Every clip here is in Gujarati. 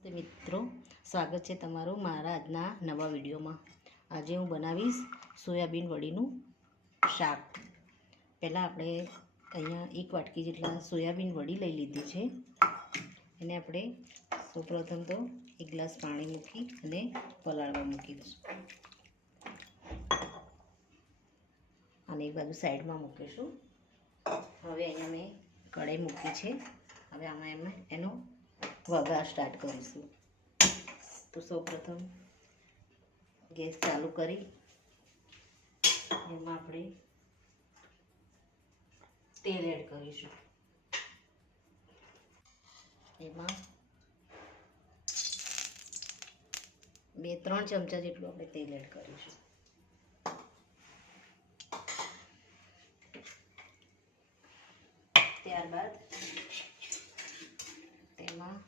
મિત્રો, સ્વાગત છે તમારું મારા આજના નવા વિડીયોમાં. આજે હું બનાવીશ સોયાબીન વડીનું શાક. પહેલાં આપણે અહીંયા એક વાટકી જેટલા સોયાબીન વડી લઈ લીધી છે. એને આપણે સૌપ્રથમ તો એક ગ્લાસ પાણી મૂકી અને પલાળવા મૂકી દઈશું. અને એક બાજુ સાઈડમાં મૂકીશું. હવે અહીંયા મેં કઢાઈ મૂકી છે. હવે આમાં એમ એનો વઘાર સ્ટાર્ટ કરીશું. તો સૌપ્રથમ ગેસ ચાલુ કરી. એમાં આપણે તેલ એડ કરીશું. એમાં બે ત્રણ ચમચા જેટલું આપણે તેલ એડ કરીશું. ત્યારબાદ તેમાં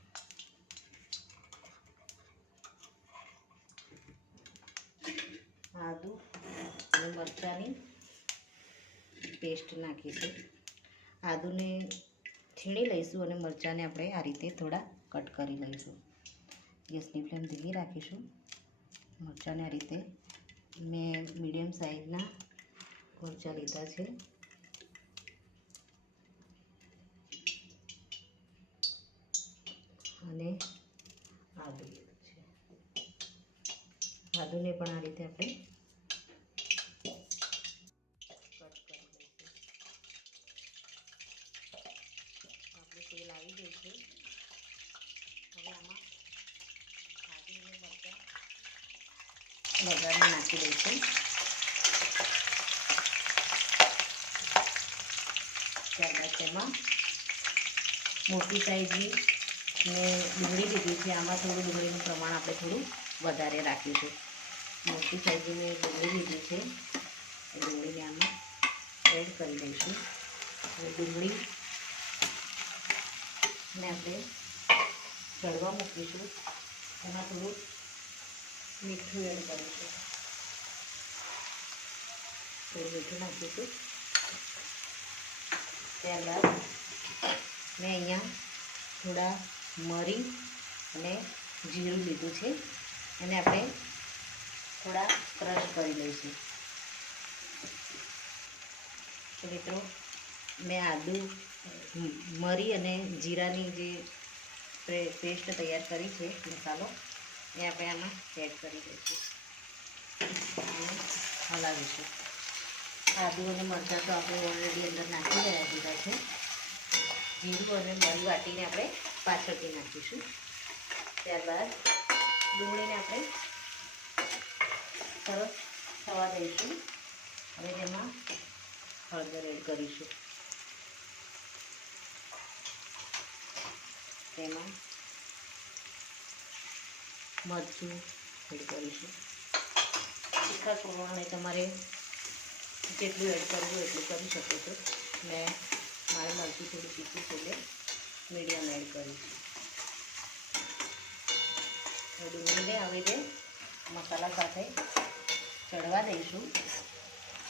આદુ અને મરચાંની પેસ્ટ નાખીશું. આદુને છીણી લઈશું અને મરચાંને આપણે આ રીતે થોડા કટ કરી લઈશું. ગેસની ફ્લેમ ધીમી રાખીશું. મરચાંને આ રીતે મેં મીડિયમ સાઇઝના મરચાં લીધા છે. અને આદુ છે. આદુને પણ આ રીતે આપણે કટ કરી દઈશું આપણું તેલ આવી ગયું છે. હવે આમાં આદુ અને મરચાં વઘારમાં નાખી દઈશું. ત્યારબાદ તેમાં મોટી સાઈઝની મેં ડુંગળી લીધી છે. આમાં થોડું ડુંગળીનું પ્રમાણ આપણે થોડું વધારે રાખીશું. મોટી સાઈઝની મેં ડુંગળી લીધી છે. ડુંગળીને આમાં એડ કરી દઈશું. હવે ડુંગળી ને આપણે ચડવા મૂકીશું. એમાં થોડું મીઠું એડ કરીશું. થોડું મીઠું નાખીશું. ત્યારબાદ મેં અહીંયા થોડા મરી અને જીરું લીધું છે. એને આપણે થોડા ક્રશ કરી લઈશું. તો મિત્રો, મેં આદુ, મરી અને જીરાની જે પેસ્ટ તૈયાર કરી છે, મસાલો, એ આપણે આમાં એડ કરી દઈશું. અને હલાવીશું. આદુ અને મરચાં તો આપણે ઓલરેડી અંદર નાખી રહ્યા દીધા છે. જીરું અને મરી વાટીને આપણે પાછળથી નાખીશું. ત્યારબાદ ડુંગળીને આપણે સરસ થવા દઈશું. હવે તેમાં હળદર એડ કરીશું. તેમાં મરચું એડ કરીશું. તીખા પ્રમાણે તમારે જેટલું એડ કરવું એટલું કરી શકો છો. મેં મારે મરચું થોડું તીખું છે મીડિયમ એડ કરીશું ડુંગળીને હવે તે મસાલા સાથે ચડવા દઈશું.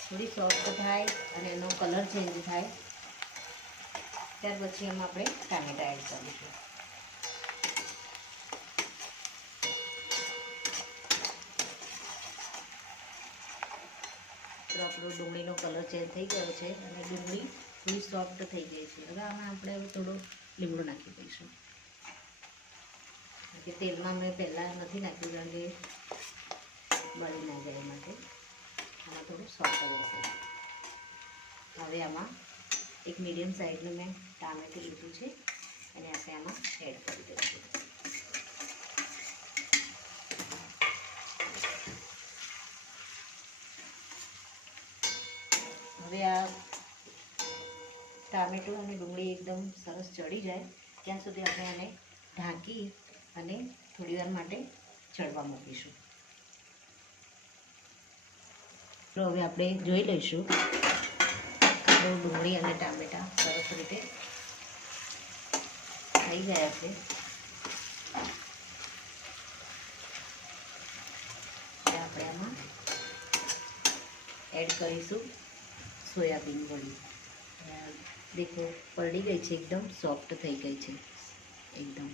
થોડી સોફ્ટ થાય અને એનો કલર ચેન્જ થાય. ત્યાર પછી એમાં આપણે ટામેટા એડ કરીશું. આપણો ડુંગળીનો કલર ચેન્જ થઈ ગયો છે અને ડુંગળી થોડી સોફ્ટ થઈ ગઈ છે. હવે આમાં આપણે થોડો લીમડો નાખી દઈશું. કે તેલમાં મેં પહેલાં નથી નાખ્યું, કારણ કે બળી ના જાય માટે. આમાં થોડું સોફ્ટ રહેશે હવે આમાં એક મીડિયમ સાઇઝનું મેં ટામેટું લીધું છે, અને આપણે આમાં એડ કરી દઈશું. હવે આ ટામેટું અને ડુંગળી એકદમ સરસ ચડી જાય, ત્યાં સુધી આપણે આને ઢાંકી અને થોડીવાર માટે ચડવા મૂકીશું. તો હવે આપણે જોઈ લઈશું ડુંગળી અને ટામેટાં સરસ રીતે થઈ ગયા છે. આપણે આમાં એડ કરીશું સોયાબીન વડી. દેખો, પલળી ગઈ છે, એકદમ સોફ્ટ થઈ ગઈ છે. એકદમ.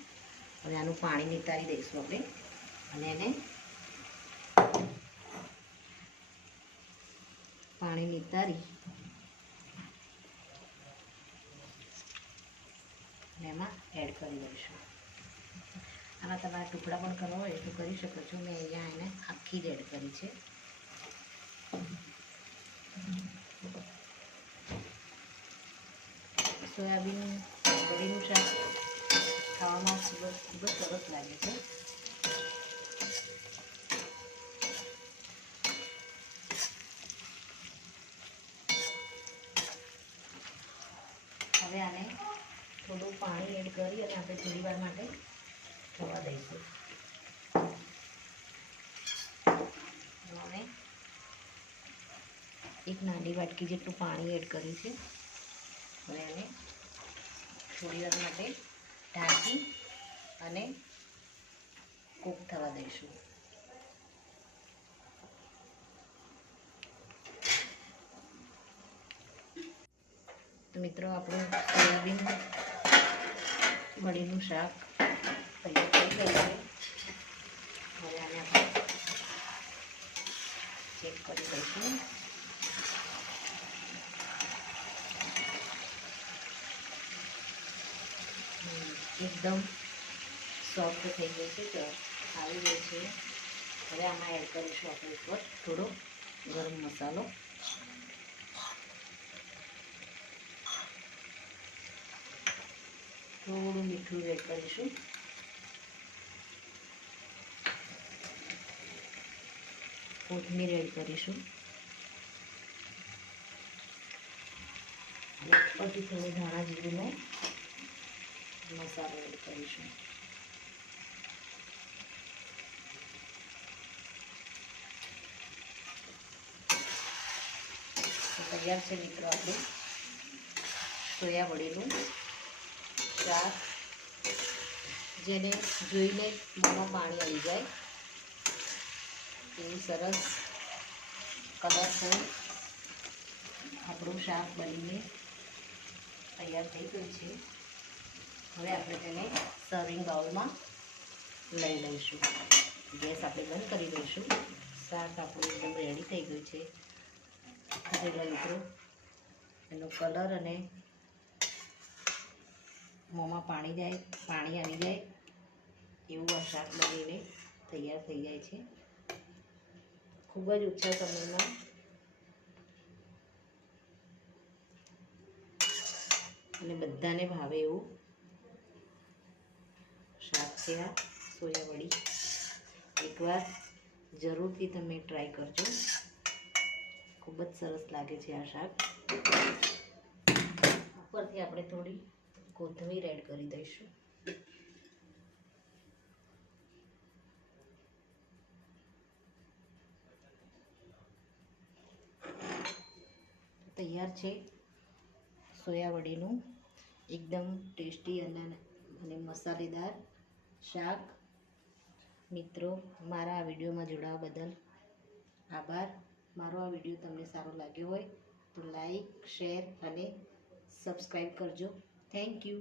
હવે આનું પાણી નિતારી દઈશું આપણે. અને એને પાણી નિતારી. અને એમાં એડ કરી દઈશું. આમાં તમારા ટુકડા પણ કરવા હોય તો કરી શકો છો. મેં અહીંયા એને આખી જ એડ કરી છે. સોયાબીન ગળીનું શાક ખાવામાં ખૂબ જ ખૂબ જ સરસ લાગે છે. હવે આને થોડું પાણી એડ કરી અને આપણે થોડી વાર માટે થવા દઈશું. એક નાની વાટકી જેટલું પાણી એડ કર્યું છે. હવે આને થોડી વાર માટે ઢાંકી અને કૂક થવા દઈશું. તો મિત્રો, આપણું સોયાબીન મળીનું શાક તૈયાર થઈ ગયું છે. હવે આને આપણે ચેક કરી દઈશું એકદમ સોફ્ટ થઈ ગઈ છે, તો આવી ગઈ છે. હવે આમાં એડ કરીશું આપણે ઉપર થોડો ગરમ મસાલો. થોડું મીઠું એડ કરીશું. કોથમીર એડ કરીશું. પછી થોડું ધાણા જીરુંનો મસાલો એડ કરીશું તૈયાર છે મિત્રો આપણું સોયા વડીનું શાક જેને જોઈને મોંમાં પાણી આવી જાય એવું સરસ કલરફુલ આપણું શાક બનીને તૈયાર થઈ ગયું છે. હવે આપણે તેને સર્વિંગ બાઉલમાં લઈ લઈશું. ગેસ આપણે બંધ કરી દઈશું. શાક આપણું એકદમ રેડી થઈ ગયું છે. જોઈ મિત્રો એનો કલર અને મોંમાં પાણી જાય, પાણી આવી જાય એવું આ શાક બનીને તૈયાર થઈ જાય છે. ખૂબ જ ઓછા સમયમાં અને બધાને ભાવે એવું છે આ સોયાવડી એકવાર જરૂરથી તમે ટ્રાય કરજો. ખૂબ જ સરસ લાગે છે આ શાક. ઉપરથી આપણે થોડી કોથમીર એડ કરી દઈશું. તૈયાર છે સોયાવડીનું એકદમ ટેસ્ટી અને અને મસાલેદાર શાક. મિત્રો, મારા આ વિડીયોમાં જોડાવા બદલ આભાર. મારો આ વીડિયો તમને સારો લાગ્યો હોય તો લાઈક, શેર અને સબસ્ક્રાઈબ કરજો. Thank you.